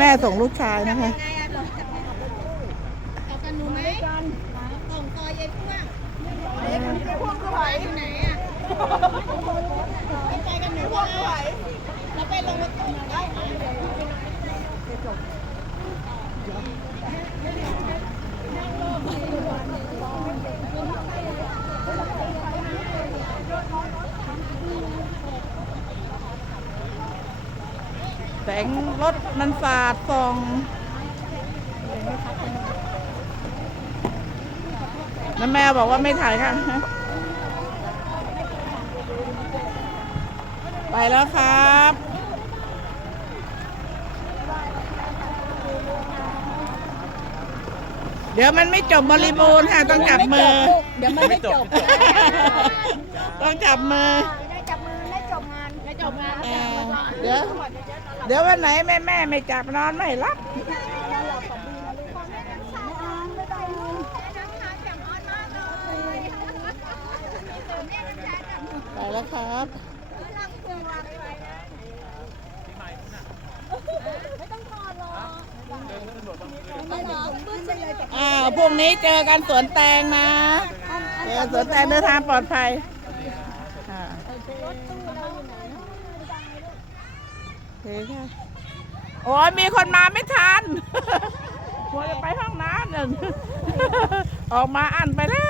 แม่ส่งลูกชายนะคะไงอะลงจากไหนเอากันหนูไหมส่งต่อยายพ่วงเด็กคนนี้พ่วงคือไหวไหนอะไปกันหนพ่วงไหวเราไปลงมาตรงได้ไหม แสงรถมันสาดส่องแล้วแม่บอกว่าไม่ถ่ายค่ะ ไปแล้วครับเดี๋ยวมันไม่จบบริบูรณ์ค่ะ ต้องจับมือ เดี๋ยวมันไม่จบ ต้องจับมือได้จับมือได้จบงานได้จบงาน เออ เดี๋ยวเดี๋ยววันไหนแม่แม่ไม่จับนอนไม่รับไปแล้วครับอ้าวพรุ่งนี้เจอกันสวนแตงนะเจอสวนแตงเดินทางปลอดภัยค่ะโอ เคค่ะโอ้ยมีคนมาไม่ทันมัวจะไปห้องน้ำหนึ่งออกมาอันไปแล้ว